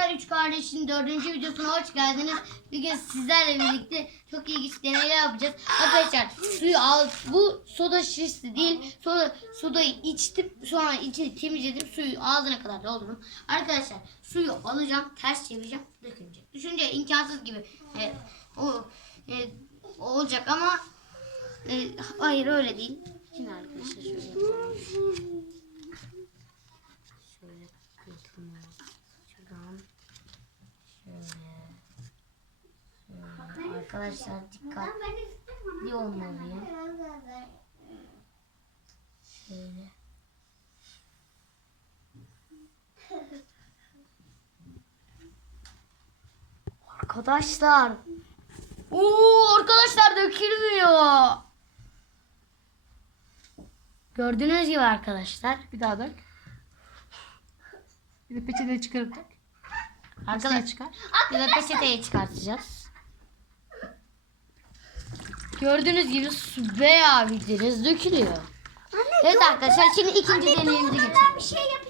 Arkadaşlar üç kardeşin dördüncü videosuna hoş geldiniz. Bugün sizlerle birlikte çok ilginç deneyler yapacağız. Arkadaşlar suyu al. Bu soda şişesi değil. Soda, sodayı içtim. Sonra içini temizledim. Suyu ağzına kadar doldurdum. Arkadaşlar suyu alacağım. Ters çevireceğim. Dökülecek. Düşünce imkansız gibi. E, o e, olacak ama e, hayır öyle değil. Şimdi arkadaşlar şöyle yapalım. Şöyle kırpalım. Şuradan şöyle. Şöyle. Arkadaşlar dikkatli olmalıyım. Şöyle. Arkadaşlar. Oo arkadaşlar dökülmüyor. Gördüğünüz gibi arkadaşlar. Bir daha dök. Bir de peçeteyi çıkarıp dök. Arkadaşlar çıkar. Bir de peçeteyi çıkartacağız. Gördüğünüz gibi su bayağı bildiğiniz dökülüyor. evet arkadaşlar şimdi ikinci deneyimize geçelim. bir şey yapayım